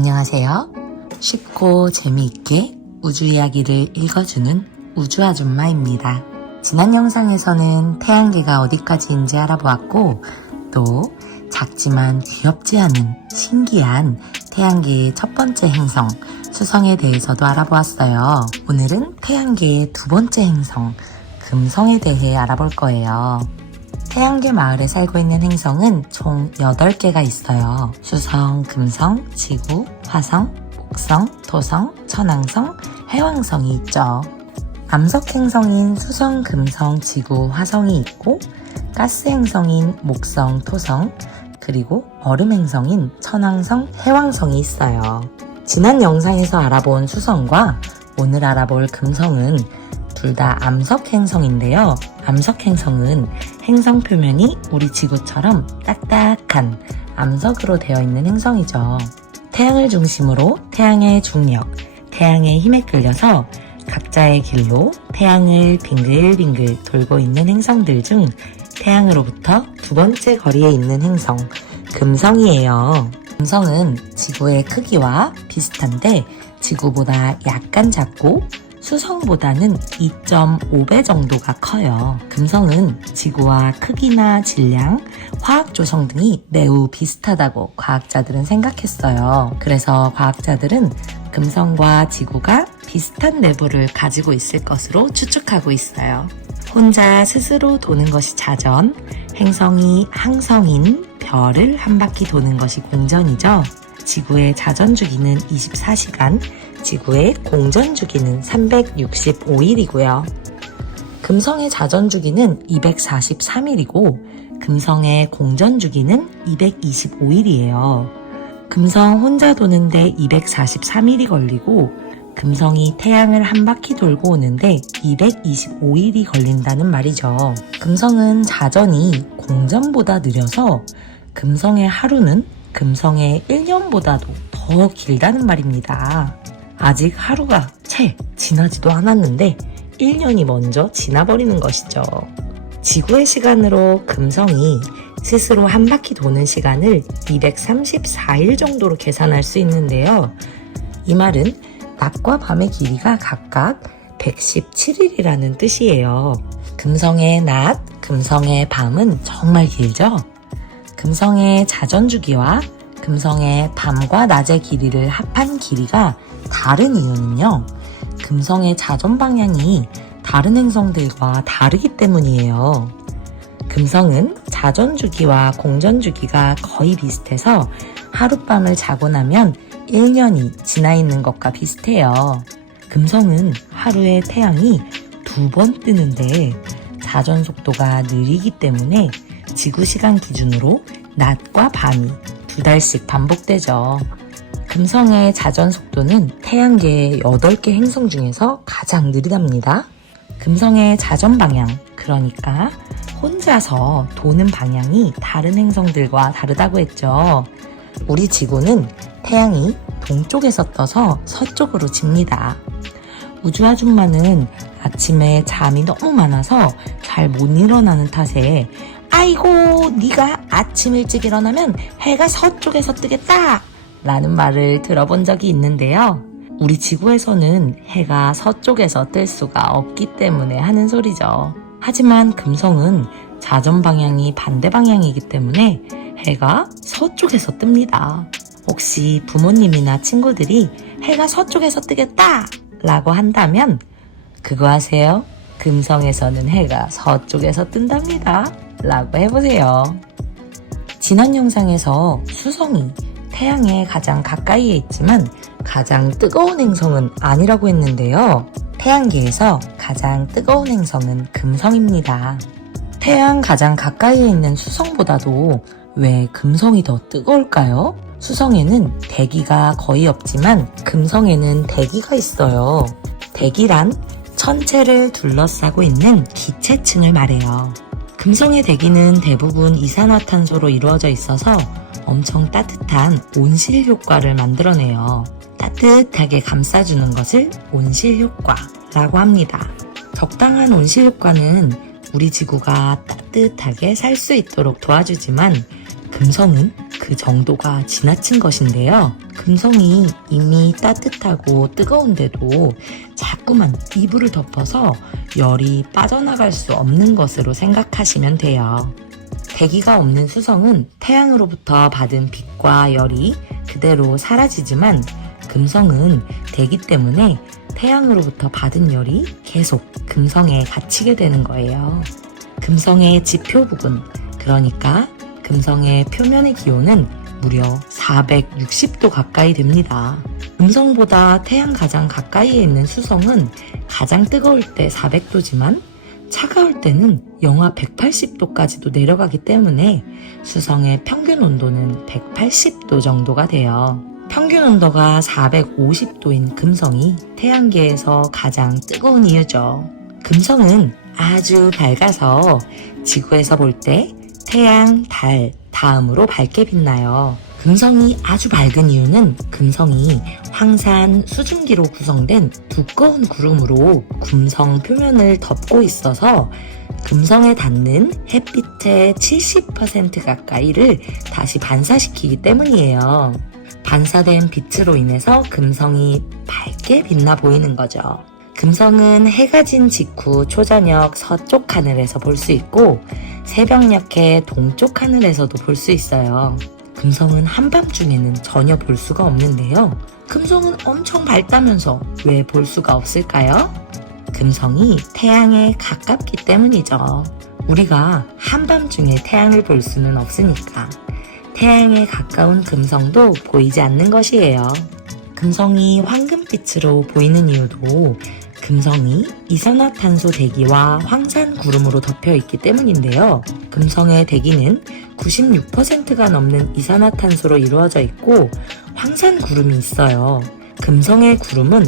안녕하세요. 쉽고 재미있게 우주 이야기를 읽어주는 우주 아줌마입니다. 지난 영상에서는 태양계가 어디까지인지 알아보았고, 또 작지만 귀엽지 않은 신기한 태양계의 첫 번째 행성 수성에 대해서도 알아보았어요. 오늘은 태양계의 두 번째 행성 금성에 대해 알아볼 거예요. 태양계 마을에 살고 있는 행성은 총 8개가 있어요. 수성, 금성, 지구, 화성, 목성, 토성, 천왕성, 해왕성이 있죠. 암석 행성인 수성, 금성, 지구, 화성이 있고, 가스 행성인 목성, 토성, 그리고 얼음 행성인 천왕성, 해왕성이 있어요. 지난 영상에서 알아본 수성과 오늘 알아볼 금성은 둘 다 암석 행성인데요. 암석 행성은 행성 표면이 우리 지구처럼 딱딱한 암석으로 되어 있는 행성이죠. 태양을 중심으로 태양의 중력, 태양의 힘에 끌려서 각자의 길로 태양을 빙글빙글 돌고 있는 행성들 중 태양으로부터 두 번째 거리에 있는 행성, 금성이에요. 금성은 지구의 크기와 비슷한데 지구보다 약간 작고 수성보다는 2.5배 정도가 커요. 금성은 지구와 크기나 질량, 화학 조성 등이 매우 비슷하다고 과학자들은 생각했어요. 그래서 과학자들은 금성과 지구가 비슷한 내부를 가지고 있을 것으로 추측하고 있어요. 혼자 스스로 도는 것이 자전, 행성이 항성인 별을 한 바퀴 도는 것이 공전이죠. 지구의 자전 주기는 24시간, 지구의 공전 주기는 365일이고요. 금성의 자전 주기는 243일이고 금성의 공전 주기는 225일이에요. 금성 혼자 도는데 243일이 걸리고 금성이 태양을 한 바퀴 돌고 오는데 225일이 걸린다는 말이죠. 금성은 자전이 공전보다 느려서 금성의 하루는 금성의 1년보다도 더 길다는 말입니다. 아직 하루가 채 지나지도 않았는데 1년이 먼저 지나버리는 것이죠. 지구의 시간으로 금성이 스스로 한 바퀴 도는 시간을 234일 정도로 계산할 수 있는데요. 이 말은 낮과 밤의 길이가 각각 117일이라는 뜻이에요. 금성의 낮, 금성의 밤은 정말 길죠? 금성의 자전 주기와 금성의 밤과 낮의 길이를 합한 길이가 다른 이유는요. 금성의 자전 방향이 다른 행성들과 다르기 때문이에요. 금성은 자전 주기와 공전 주기가 거의 비슷해서 하룻밤을 자고 나면 1년이 지나 있는 것과 비슷해요. 금성은 하루에 태양이 2번 뜨는데 자전 속도가 느리기 때문에 지구 시간 기준으로 낮과 밤이 2달씩 반복되죠. 금성의 자전 속도는 태양계의 8개 행성 중에서 가장 느리답니다. 금성의 자전 방향, 그러니까 혼자서 도는 방향이 다른 행성들과 다르다고 했죠. 우리 지구는 태양이 동쪽에서 떠서 서쪽으로 집니다. 우주 아줌마는 아침에 잠이 너무 많아서 잘 못 일어나는 탓에 아이고 네가 아침 일찍 일어나면 해가 서쪽에서 뜨겠다 라는 말을 들어본 적이 있는데요. 우리 지구에서는 해가 서쪽에서 뜰 수가 없기 때문에 하는 소리죠. 하지만 금성은 자전 방향이 반대 방향이기 때문에 해가 서쪽에서 뜹니다. 혹시 부모님이나 친구들이 해가 서쪽에서 뜨겠다 라고 한다면 그거 아세요? 금성에서는 해가 서쪽에서 뜬답니다 라고 해보세요. 지난 영상에서 수성이 태양에 가장 가까이에 있지만 가장 뜨거운 행성은 아니라고 했는데요. 태양계에서 가장 뜨거운 행성은 금성입니다. 태양 가장 가까이에 있는 수성보다도 왜 금성이 더 뜨거울까요? 수성에는 대기가 거의 없지만 금성에는 대기가 있어요. 대기란 천체를 둘러싸고 있는 기체층을 말해요. 금성의 대기는 대부분 이산화탄소로 이루어져 있어서 엄청 따뜻한 온실 효과를 만들어내요. 따뜻하게 감싸주는 것을 온실 효과라고 합니다. 적당한 온실 효과는 우리 지구가 따뜻하게 살 수 있도록 도와주지만 금성은 그 정도가 지나친 것인데요. 금성이 이미 따뜻하고 뜨거운데도 자꾸만 이불을 덮어서 열이 빠져나갈 수 없는 것으로 생각하시면 돼요. 대기가 없는 수성은 태양으로부터 받은 빛과 열이 그대로 사라지지만 금성은 대기 때문에 태양으로부터 받은 열이 계속 금성에 갇히게 되는 거예요. 금성의 지표 부근, 그러니까 금성의 표면의 기온은 무려 460도 가까이 됩니다. 금성보다 태양 가장 가까이에 있는 수성은 가장 뜨거울 때 400도지만 차가울 때는 영하 180도까지도 내려가기 때문에 수성의 평균 온도는 180도 정도가 돼요. 평균 온도가 450도인 금성이 태양계에서 가장 뜨거운 이유죠. 금성은 아주 밝아서 지구에서 볼 때 태양, 달 다음으로 밝게 빛나요. 금성이 아주 밝은 이유는 금성이 황산, 수증기로 구성된 두꺼운 구름으로 금성 표면을 덮고 있어서 금성에 닿는 햇빛의 70% 가까이를 다시 반사시키기 때문이에요. 반사된 빛으로 인해서 금성이 밝게 빛나 보이는 거죠. 금성은 해가 진 직후 초저녁 서쪽 하늘에서 볼 수 있고 새벽녘에 동쪽 하늘에서도 볼 수 있어요. 금성은 한밤중에는 전혀 볼 수가 없는데요. 금성은 엄청 밝다면서 왜 볼 수가 없을까요? 금성이 태양에 가깝기 때문이죠. 우리가 한밤중에 태양을 볼 수는 없으니까 태양에 가까운 금성도 보이지 않는 것이에요. 금성이 황금빛으로 보이는 이유도 금성이 이산화탄소 대기와 황산 구름으로 덮여 있기 때문인데요. 금성의 대기는 96%가 넘는 이산화탄소로 이루어져 있고 황산 구름이 있어요. 금성의 구름은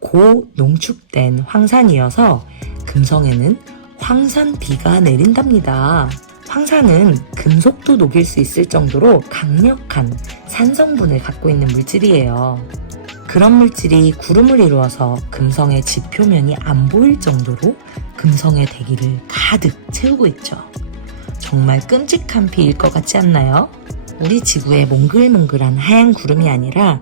고농축된 황산이어서 금성에는 황산비가 내린답니다. 황산은 금속도 녹일 수 있을 정도로 강력한 산성분을 갖고 있는 물질이에요. 그런 물질이 구름을 이루어서 금성의 지표면이 안 보일 정도로 금성의 대기를 가득 채우고 있죠. 정말 끔찍한 비일 것 같지 않나요? 우리 지구의 몽글몽글한 하얀 구름이 아니라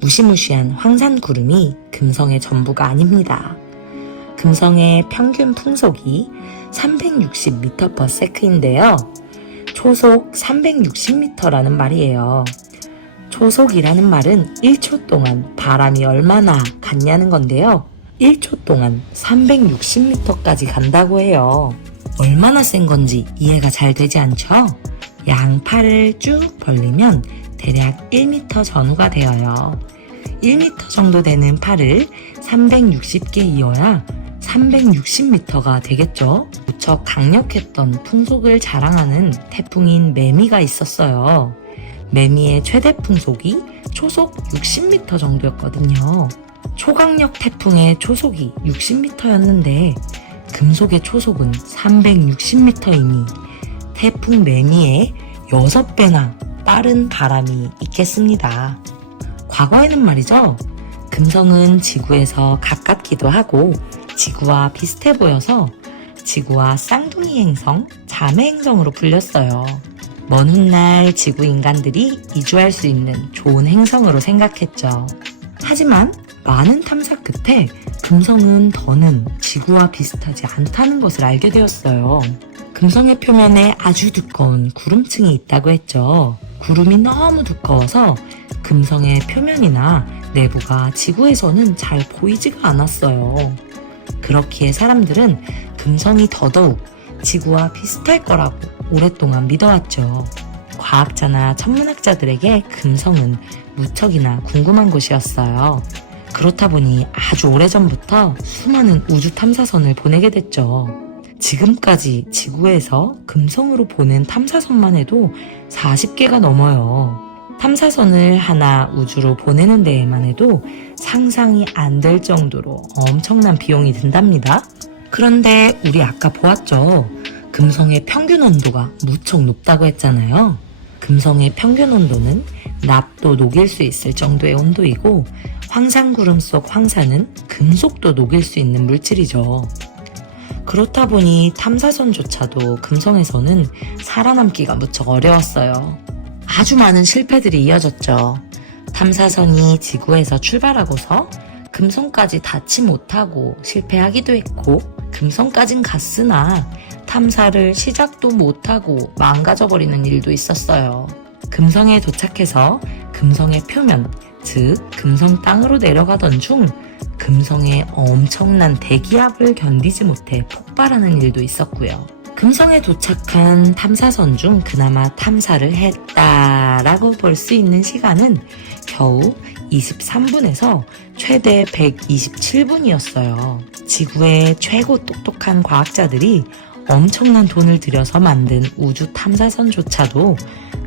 무시무시한 황산 구름이 금성의 전부가 아닙니다. 금성의 평균 풍속이 360m/s인데요. 초속 360m라는 말이에요. 초속이라는 말은 1초 동안 바람이 얼마나 갔냐는 건데요. 1초 동안 360m까지 간다고 해요. 얼마나 센 건지 이해가 잘 되지 않죠? 양팔을 쭉 벌리면 대략 1m 전후가 되어요. 1m 정도 되는 팔을 360개 이어야 360m가 되겠죠? 무척 강력했던 풍속을 자랑하는 태풍인 매미가 있었어요. 매미의 최대 풍속이 초속 60m 정도였거든요. 초강력 태풍의 초속이 60m였는데 금속의 초속은 360m이니 태풍 매미의 6배나 빠른 바람이 있겠습니다. 과거에는 말이죠. 금성은 지구에서 가깝기도 하고 지구와 비슷해 보여서 지구와 쌍둥이 행성, 자매 행성으로 불렸어요. 먼 훗날 지구 인간들이 이주할 수 있는 좋은 행성으로 생각했죠. 하지만 많은 탐사 끝에 금성은 더는 지구와 비슷하지 않다는 것을 알게 되었어요. 금성의 표면에 아주 두꺼운 구름층이 있다고 했죠. 구름이 너무 두꺼워서 금성의 표면이나 내부가 지구에서는 잘 보이지가 않았어요. 그렇기에 사람들은 금성이 더더욱 지구와 비슷할 거라고 오랫동안 믿어왔죠. 과학자나 천문학자들에게 금성은 무척이나 궁금한 곳이었어요. 그렇다 보니 아주 오래전부터 수많은 우주 탐사선을 보내게 됐죠. 지금까지 지구에서 금성으로 보낸 탐사선만 해도 40개가 넘어요. 탐사선을 하나 우주로 보내는 데에만 해도 상상이 안 될 정도로 엄청난 비용이 든답니다. 그런데 우리 아까 보았죠? 금성의 평균 온도가 무척 높다고 했잖아요. 금성의 평균 온도는 납도 녹일 수 있을 정도의 온도이고 황산구름 속 황산은 금속도 녹일 수 있는 물질이죠. 그렇다 보니 탐사선조차도 금성에서는 살아남기가 무척 어려웠어요. 아주 많은 실패들이 이어졌죠. 탐사선이 지구에서 출발하고서 금성까지 닿지 못하고 실패하기도 했고, 금성까진 갔으나 탐사를 시작도 못하고 망가져버리는 일도 있었어요. 금성에 도착해서 금성의 표면, 즉 금성 땅으로 내려가던 중 금성의 엄청난 대기압을 견디지 못해 폭발하는 일도 있었고요. 금성에 도착한 탐사선 중 그나마 탐사를 했다라고 볼 수 있는 시간은 겨우 23분에서 최대 127분이었어요. 지구의 최고 똑똑한 과학자들이 엄청난 돈을 들여서 만든 우주 탐사선조차도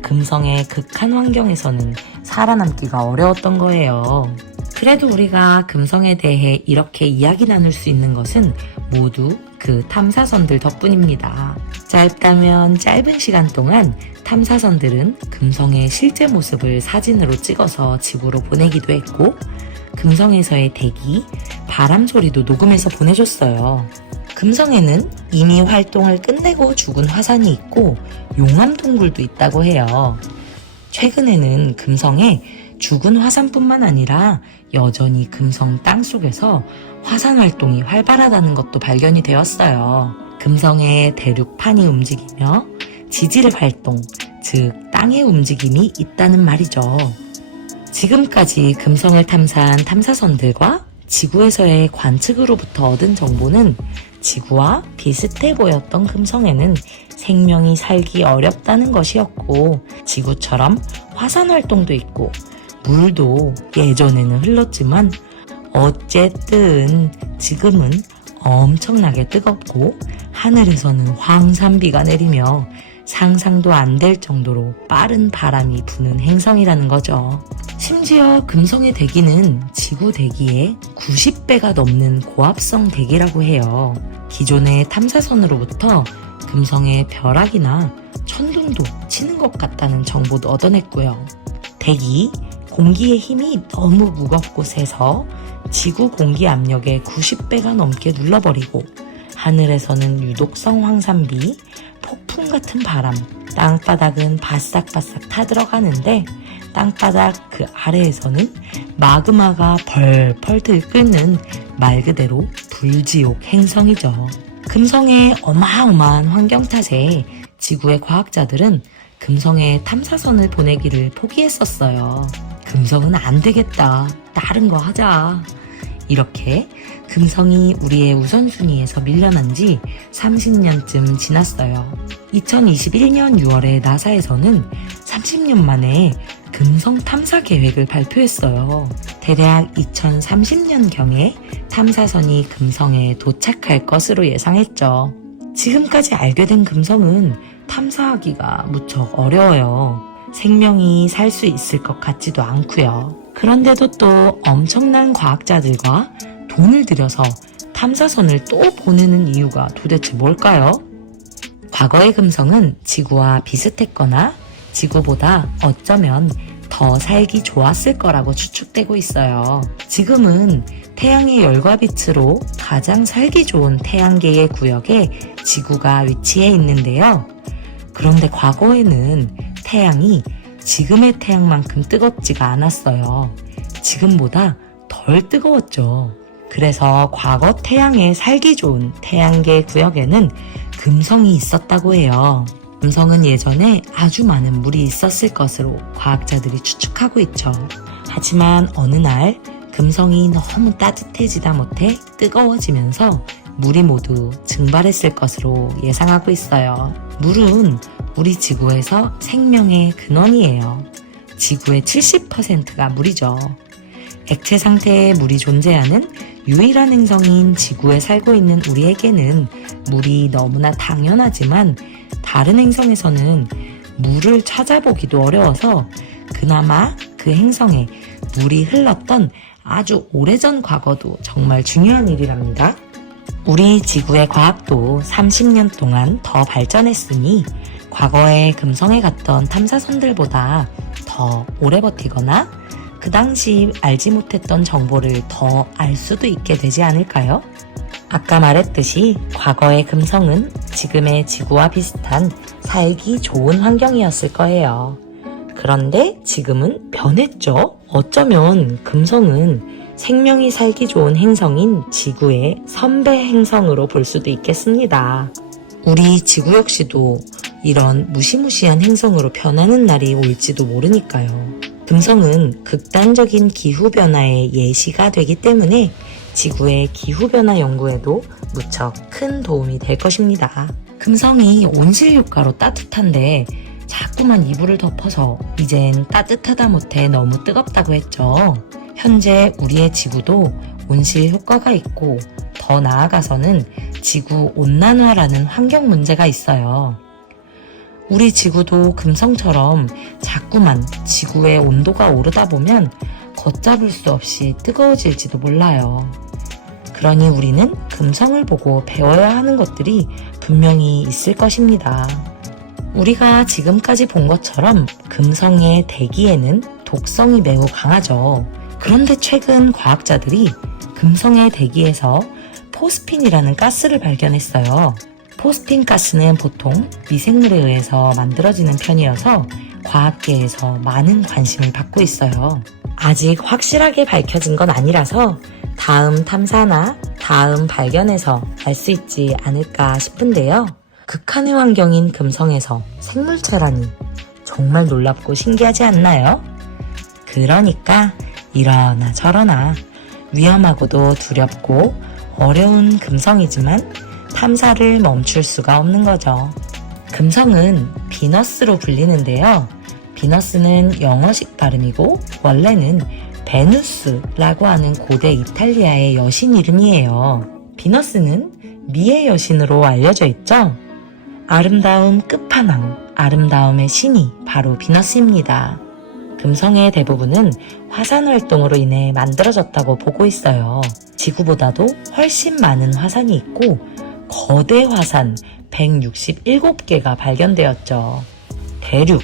금성의 극한 환경에서는 살아남기가 어려웠던 거예요. 그래도 우리가 금성에 대해 이렇게 이야기 나눌 수 있는 것은 모두 그 탐사선들 덕분입니다. 짧다면 짧은 시간 동안 탐사선들은 금성의 실제 모습을 사진으로 찍어서 지구로 보내기도 했고, 금성에서의 대기, 바람 소리도 녹음해서 보내줬어요. 금성에는 이미 활동을 끝내고 죽은 화산이 있고 용암 동굴도 있다고 해요. 최근에는 금성에 죽은 화산뿐만 아니라 여전히 금성 땅속에서 화산 활동이 활발하다는 것도 발견이 되었어요. 금성의 대륙판이 움직이며 지질 활동, 즉 땅의 움직임이 있다는 말이죠. 지금까지 금성을 탐사한 탐사선들과 지구에서의 관측으로부터 얻은 정보는 지구와 비슷해 보였던 금성에는 생명이 살기 어렵다는 것이었고, 지구처럼 화산 활동도 있고 물도 예전에는 흘렀지만 어쨌든 지금은 엄청나게 뜨겁고 하늘에서는 황산비가 내리며 상상도 안 될 정도로 빠른 바람이 부는 행성이라는 거죠. 심지어 금성의 대기는 지구 대기의 90배가 넘는 고압성 대기라고 해요. 기존의 탐사선으로부터 금성의 벼락이나 천둥도 치는 것 같다는 정보도 얻어냈고요. 대기, 공기의 힘이 너무 무겁고 세서 지구 공기 압력의 90배가 넘게 눌러버리고, 하늘에서는 유독성 황산비, 폭풍 같은 바람, 땅바닥은 바싹바싹 타들어가는데 땅바닥 그 아래에서는 마그마가 펄펄 들끓는 말 그대로 불지옥 행성이죠. 금성의 어마어마한 환경 탓에 지구의 과학자들은 금성에 탐사선을 보내기를 포기했었어요. 금성은 안 되겠다. 다른 거 하자. 이렇게 금성이 우리의 우선순위에서 밀려난 지 30년쯤 지났어요. 2021년 6월에 나사에서는 30년 만에 금성 탐사 계획을 발표했어요. 대략 2030년경에 탐사선이 금성에 도착할 것으로 예상했죠. 지금까지 알게 된 금성은 탐사하기가 무척 어려워요. 생명이 살 수 있을 것 같지도 않고요. 그런데도 또 엄청난 과학자들과 돈을 들여서 탐사선을 또 보내는 이유가 도대체 뭘까요? 과거의 금성은 지구와 비슷했거나 지구보다 어쩌면 더 살기 좋았을 거라고 추측되고 있어요. 지금은 태양의 열과 빛으로 가장 살기 좋은 태양계의 구역에 지구가 위치해 있는데요. 그런데 과거에는 태양이 지금의 태양만큼 뜨겁지가 않았어요. 지금보다 덜 뜨거웠죠. 그래서 과거 태양에 살기 좋은 태양계 구역에는 금성이 있었다고 해요. 금성은 예전에 아주 많은 물이 있었을 것으로 과학자들이 추측하고 있죠. 하지만 어느 날 금성이 너무 따뜻해지다 못해 뜨거워지면서 물이 모두 증발했을 것으로 예상하고 있어요. 물은 우리 지구에서 생명의 근원이에요. 지구의 70%가 물이죠. 액체 상태의 물이 존재하는 유일한 행성인 지구에 살고 있는 우리에게는 물이 너무나 당연하지만 다른 행성에서는 물을 찾아보기도 어려워서 그나마 그 행성에 물이 흘렀던 아주 오래전 과거도 정말 중요한 일이랍니다. 우리 지구의 과학도 30년 동안 더 발전했으니 과거에 금성에 갔던 탐사선들보다 더 오래 버티거나 그 당시 알지 못했던 정보를 더 알 수도 있게 되지 않을까요? 아까 말했듯이 과거의 금성은 지금의 지구와 비슷한 살기 좋은 환경이었을 거예요. 그런데 지금은 변했죠. 어쩌면 금성은 생명이 살기 좋은 행성인 지구의 선배 행성으로 볼 수도 있겠습니다. 우리 지구 역시도 이런 무시무시한 행성으로 변하는 날이 올지도 모르니까요. 금성은 극단적인 기후변화의 예시가 되기 때문에 지구의 기후변화 연구에도 무척 큰 도움이 될 것입니다. 금성이 온실효과로 따뜻한데 자꾸만 이불을 덮어서 이젠 따뜻하다 못해 너무 뜨겁다고 했죠. 현재 우리의 지구도 온실 효과가 있고 더 나아가서는 지구 온난화라는 환경 문제가 있어요. 우리 지구도 금성처럼 자꾸만 지구의 온도가 오르다 보면 걷잡을 수 없이 뜨거워질지도 몰라요. 그러니 우리는 금성을 보고 배워야 하는 것들이 분명히 있을 것입니다. 우리가 지금까지 본 것처럼 금성의 대기에는 독성이 매우 강하죠. 그런데 최근 과학자들이 금성의 대기에서 포스핀이라는 가스를 발견했어요. 포스핀 가스는 보통 미생물에 의해서 만들어지는 편이어서 과학계에서 많은 관심을 받고 있어요. 아직 확실하게 밝혀진 건 아니라서 다음 탐사나 다음 발견에서 알 수 있지 않을까 싶은데요. 극한의 환경인 금성에서 생물체라니 정말 놀랍고 신기하지 않나요? 그러니까 이러나 저러나 위험하고도 두렵고 어려운 금성이지만 탐사를 멈출 수가 없는 거죠. 금성은 비너스로 불리는데요. 비너스는 영어식 발음이고 원래는 베누스라고 하는 고대 이탈리아의 여신 이름이에요. 비너스는 미의 여신으로 알려져 있죠. 아름다움 끝판왕, 아름다움의 신이 바로 비너스입니다. 금성의 대부분은 화산 활동으로 인해 만들어졌다고 보고 있어요. 지구보다도 훨씬 많은 화산이 있고 거대 화산 167개가 발견되었죠. 대륙,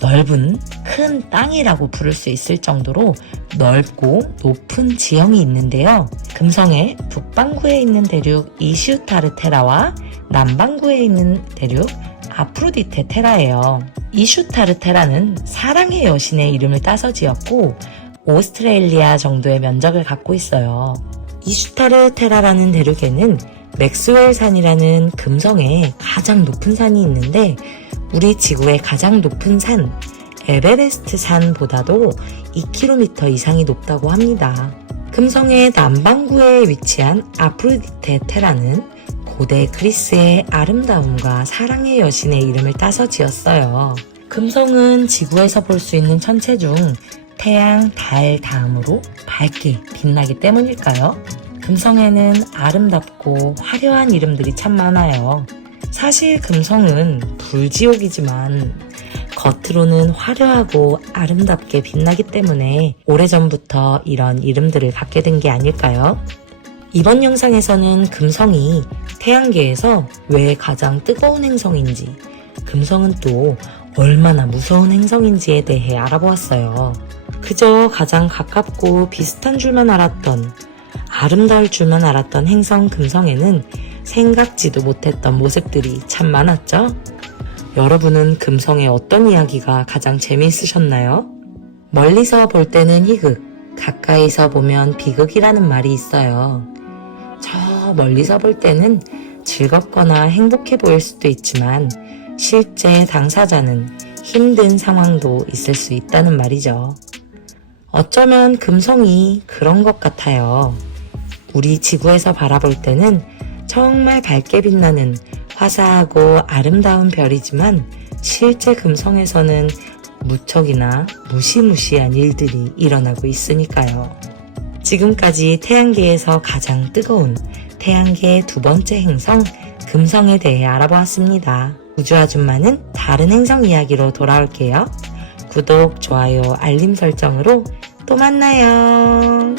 넓은 큰 땅이라고 부를 수 있을 정도로 넓고 높은 지형이 있는데요. 금성의 북반구에 있는 대륙 이슈타르 테라와 남반구에 있는 대륙 아프로디테 테라예요. 이슈타르 테라는 사랑의 여신의 이름을 따서 지었고 오스트레일리아 정도의 면적을 갖고 있어요. 이슈타르 테라라는 대륙에는 맥스웰 산이라는 금성의 가장 높은 산이 있는데 우리 지구의 가장 높은 산 에베레스트 산보다도 2km 이상이 높다고 합니다. 금성의 남반구에 위치한 아프로디테 테라는 고대 그리스의 아름다움과 사랑의 여신의 이름을 따서 지었어요. 금성은 지구에서 볼 수 있는 천체 중 태양, 달 다음으로 밝게 빛나기 때문일까요? 금성에는 아름답고 화려한 이름들이 참 많아요. 사실 금성은 불지옥이지만 겉으로는 화려하고 아름답게 빛나기 때문에 오래전부터 이런 이름들을 갖게 된 게 아닐까요? 이번 영상에서는 금성이 태양계에서 왜 가장 뜨거운 행성인지, 금성은 또 얼마나 무서운 행성인지에 대해 알아보았어요. 그저 가장 가깝고 비슷한 줄만 알았던, 아름다울 줄만 알았던 행성 금성에는 생각지도 못했던 모습들이 참 많았죠? 여러분은 금성의 어떤 이야기가 가장 재미있으셨나요? 멀리서 볼 때는 희극, 가까이서 보면 비극이라는 말이 있어요. 저 멀리서 볼 때는 즐겁거나 행복해 보일 수도 있지만 실제 당사자는 힘든 상황도 있을 수 있다는 말이죠. 어쩌면 금성이 그런 것 같아요. 우리 지구에서 바라볼 때는 정말 밝게 빛나는 화사하고 아름다운 별이지만 실제 금성에서는 무척이나 무시무시한 일들이 일어나고 있으니까요. 지금까지 태양계에서 가장 뜨거운 태양계의 두 번째 행성 금성에 대해 알아보았습니다. 우주아줌마는 다른 행성 이야기로 돌아올게요. 구독, 좋아요, 알림 설정으로 또 만나요.